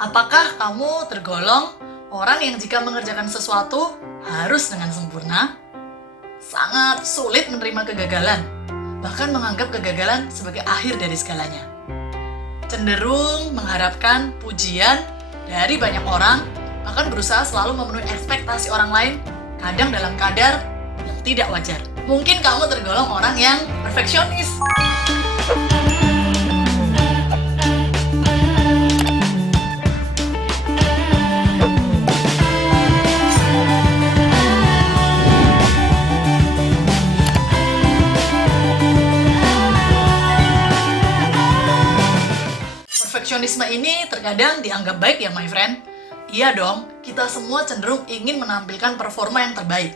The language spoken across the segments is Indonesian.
Apakah kamu tergolong orang yang jika mengerjakan sesuatu harus dengan sempurna? Sangat sulit menerima kegagalan, bahkan menganggap kegagalan sebagai akhir dari segalanya. Cenderung mengharapkan pujian dari banyak orang, bahkan berusaha selalu memenuhi ekspektasi orang lain, kadang dalam kadar yang tidak wajar. Mungkin kamu tergolong orang yang perfeksionis. Perfeksionisme ini terkadang dianggap baik ya my friend. Iya dong, kita semua cenderung ingin menampilkan performa yang terbaik.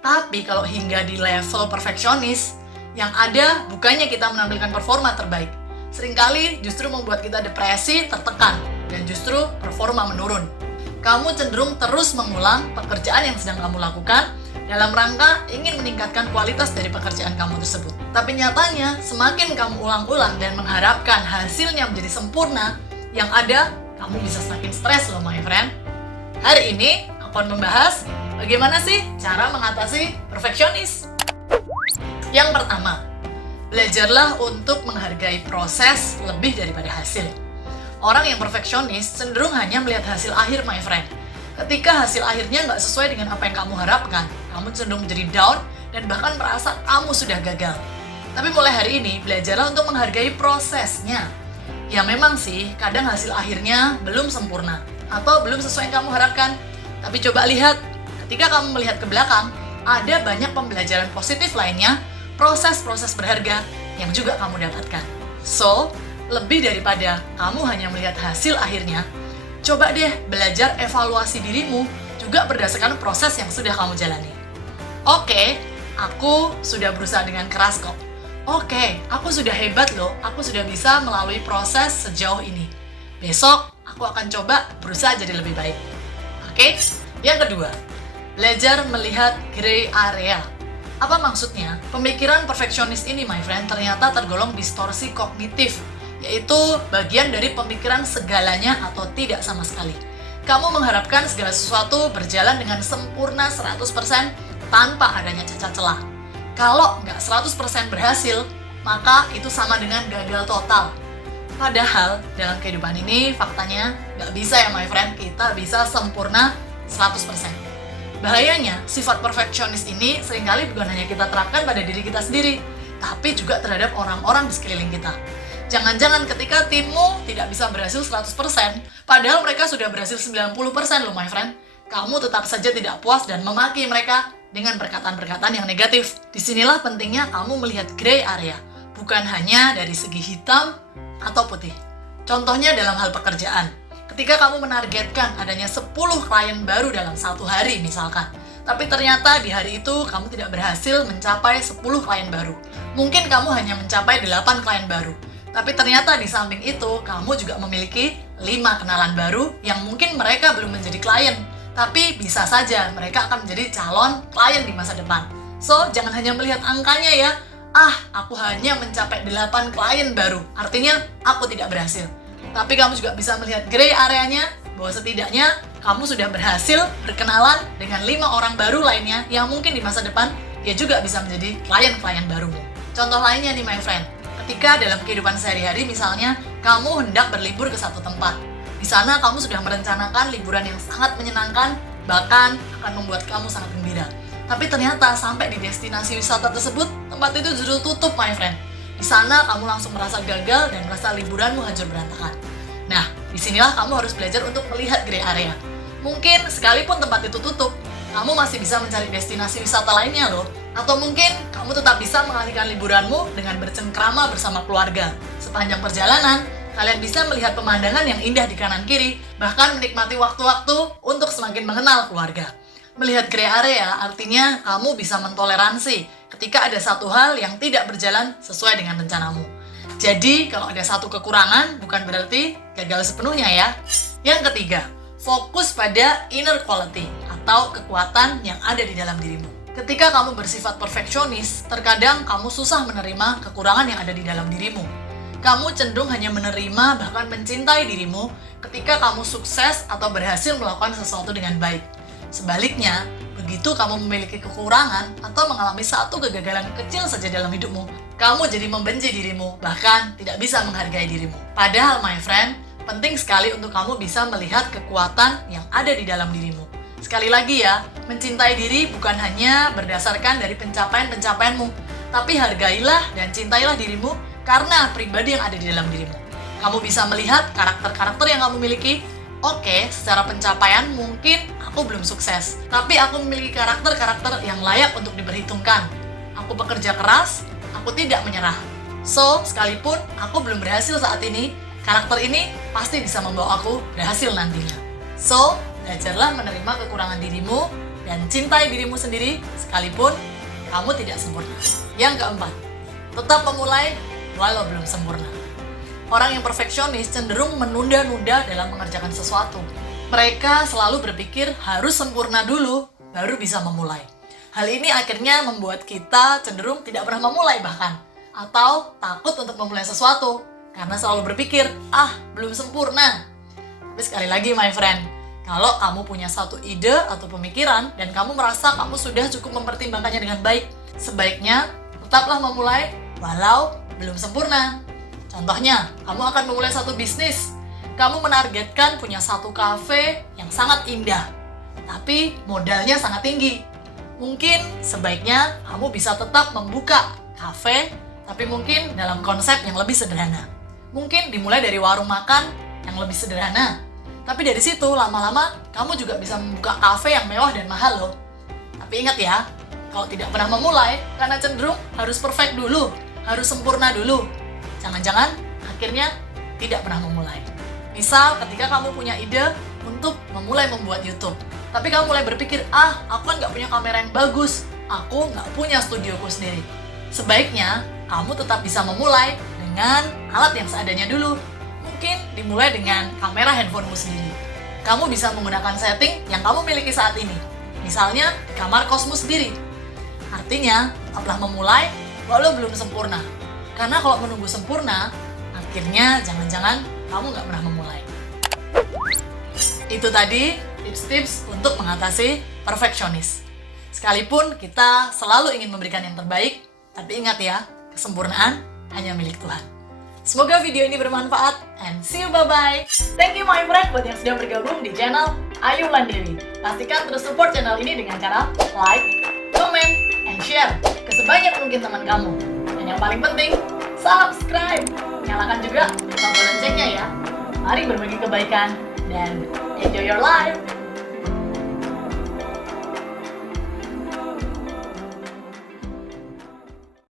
Tapi kalau hingga di level perfeksionis, yang ada bukannya kita menampilkan performa terbaik. Seringkali justru membuat kita depresi, tertekan, dan justru performa menurun. Kamu cenderung terus mengulang pekerjaan yang sedang kamu lakukan dalam rangka ingin meningkatkan kualitas dari pekerjaan kamu tersebut. Tapi nyatanya, semakin kamu ulang-ulang dan mengharapkan hasilnya menjadi sempurna, yang ada, kamu bisa semakin stres loh my friend. Hari ini, aku akan membahas bagaimana sih cara mengatasi perfeksionis. Yang pertama, belajarlah untuk menghargai proses lebih daripada hasil. Orang yang perfeksionis cenderung hanya melihat hasil akhir my friend. Ketika hasil akhirnya nggak sesuai dengan apa yang kamu harapkan, kamu cenderung menjadi down dan bahkan merasa kamu sudah gagal. Tapi mulai hari ini, belajarlah untuk menghargai prosesnya. Ya memang sih, kadang hasil akhirnya belum sempurna atau belum sesuai yang kamu harapkan. Tapi coba lihat, ketika kamu melihat ke belakang, ada banyak pembelajaran positif lainnya, proses-proses berharga yang juga kamu dapatkan. So, lebih daripada kamu hanya melihat hasil akhirnya, coba deh belajar evaluasi dirimu juga berdasarkan proses yang sudah kamu jalani. Oke, aku sudah berusaha dengan keras kok. Oke, aku sudah hebat loh, aku sudah bisa melalui proses sejauh ini. Besok, aku akan coba berusaha jadi lebih baik. Oke, yang kedua, belajar melihat gray area. Apa maksudnya? Pemikiran perfeksionis ini, my friend, ternyata tergolong distorsi kognitif, yaitu bagian dari pemikiran segalanya atau tidak sama sekali. Kamu mengharapkan segala sesuatu berjalan dengan sempurna 100% tanpa adanya cacat celah. Kalau nggak 100% berhasil, maka itu sama dengan gagal total. Padahal dalam kehidupan ini faktanya nggak bisa ya my friend, kita bisa sempurna 100%. Bahayanya, sifat perfeksionis ini seringkali bukan hanya kita terapkan pada diri kita sendiri, tapi juga terhadap orang-orang di sekeliling kita. Jangan-jangan ketika timmu tidak bisa berhasil 100%, padahal mereka sudah berhasil 90% loh my friend, kamu tetap saja tidak puas dan memaki mereka dengan perkataan-perkataan yang negatif. Disinilah pentingnya kamu melihat gray area, bukan hanya dari segi hitam atau putih. Contohnya dalam hal pekerjaan. Ketika kamu menargetkan adanya 10 klien baru dalam satu hari misalkan, tapi ternyata di hari itu kamu tidak berhasil mencapai 10 klien baru. Mungkin kamu hanya mencapai 8 klien baru. Tapi ternyata di samping itu, kamu juga memiliki 5 kenalan baru yang mungkin mereka belum menjadi klien. Tapi bisa saja mereka akan menjadi calon klien di masa depan. So, jangan hanya melihat angkanya ya. Aku hanya mencapai 8 klien baru. Artinya, aku tidak berhasil. Tapi kamu juga bisa melihat gray areanya, bahwa setidaknya kamu sudah berhasil berkenalan dengan 5 orang baru lainnya yang mungkin di masa depan dia juga bisa menjadi klien-klien barumu. Contoh lainnya nih my friend, ketika dalam kehidupan sehari-hari misalnya kamu hendak berlibur ke satu tempat. Di sana kamu sudah merencanakan liburan yang sangat menyenangkan, bahkan akan membuat kamu sangat gembira. Tapi ternyata sampai di destinasi wisata tersebut, tempat itu justru tutup my friend. Di sana kamu langsung merasa gagal dan merasa liburanmu hancur berantakan. Nah, disinilah kamu harus belajar untuk melihat gray area. Mungkin sekalipun tempat itu tutup, kamu masih bisa mencari destinasi wisata lainnya loh. Atau mungkin kamu tetap bisa mengalihkan liburanmu dengan bercengkrama bersama keluarga. Sepanjang perjalanan, kalian bisa melihat pemandangan yang indah di kanan kiri, bahkan menikmati waktu-waktu untuk semakin mengenal keluarga. Melihat gray area artinya kamu bisa mentoleransi ketika ada satu hal yang tidak berjalan sesuai dengan rencanamu. Jadi, kalau ada satu kekurangan, bukan berarti gagal sepenuhnya ya. Yang ketiga, fokus pada inner quality atau kekuatan yang ada di dalam dirimu. Ketika kamu bersifat perfeksionis, terkadang kamu susah menerima kekurangan yang ada di dalam dirimu. Kamu cenderung hanya menerima bahkan mencintai dirimu ketika kamu sukses atau berhasil melakukan sesuatu dengan baik. Sebaliknya, begitu kamu memiliki kekurangan atau mengalami satu kegagalan kecil saja dalam hidupmu, kamu jadi membenci dirimu, bahkan tidak bisa menghargai dirimu. Padahal, my friend, penting sekali untuk kamu bisa melihat kekuatan yang ada di dalam dirimu. Sekali lagi ya, mencintai diri bukan hanya berdasarkan dari pencapaian-pencapaianmu, tapi hargailah dan cintailah dirimu karena pribadi yang ada di dalam dirimu. Kamu bisa melihat karakter-karakter yang kamu miliki. Oke, secara pencapaian mungkin aku belum sukses, tapi aku memiliki karakter-karakter yang layak untuk diperhitungkan. Aku bekerja keras, aku tidak menyerah. So, sekalipun aku belum berhasil saat ini, karakter ini pasti bisa membawa aku berhasil nantinya. So, belajarlah menerima kekurangan dirimu dan cintai dirimu sendiri sekalipun kamu tidak sempurna. Yang keempat, tetap memulai walau belum sempurna. Orang yang perfeksionis cenderung menunda-nunda dalam mengerjakan sesuatu. Mereka selalu berpikir harus sempurna dulu, baru bisa memulai. Hal ini akhirnya membuat kita cenderung tidak pernah memulai bahkan, atau takut untuk memulai sesuatu, karena selalu berpikir, belum sempurna. Tapi sekali lagi my friend, kalau kamu punya satu ide atau pemikiran, dan kamu merasa kamu sudah cukup mempertimbangkannya dengan baik, sebaiknya tetaplah memulai walau belum sempurna. Contohnya, kamu akan memulai satu bisnis. Kamu menargetkan punya satu kafe yang sangat indah, tapi modalnya sangat tinggi. Mungkin sebaiknya kamu bisa tetap membuka kafe, tapi mungkin dalam konsep yang lebih sederhana. Mungkin dimulai dari warung makan yang lebih sederhana. Tapi dari situ lama-lama kamu juga bisa membuka kafe yang mewah dan mahal loh. Tapi ingat ya, kalau tidak pernah memulai, karena cenderung harus perfect dulu, harus sempurna dulu. Jangan-jangan akhirnya tidak pernah memulai. Misal ketika kamu punya ide untuk memulai membuat YouTube, tapi kamu mulai berpikir, aku kan nggak punya kamera yang bagus, aku nggak punya studioku sendiri. Sebaiknya kamu tetap bisa memulai dengan alat yang seadanya dulu. Mungkin dimulai dengan kamera handphonemu sendiri. Kamu bisa menggunakan setting yang kamu miliki saat ini. Misalnya di kamar kosmu sendiri. Artinya, tetaplah memulai walau belum sempurna. Karena kalau menunggu sempurna, akhirnya jangan-jangan kamu nggak pernah memulai. Itu tadi tips-tips untuk mengatasi perfeksionis. Sekalipun kita selalu ingin memberikan yang terbaik, tapi ingat ya, kesempurnaan hanya milik Tuhan. Semoga video ini bermanfaat, and see you, bye-bye. Thank you my friend buat yang sudah bergabung di channel Ayu Landewi. Pastikan terus support channel ini dengan cara like, comment, and share ke sebanyak mungkin teman kamu. Dan yang paling penting, subscribe. Nyalakan juga tombol loncengnya ya. Mari berbagi kebaikan dan enjoy your life.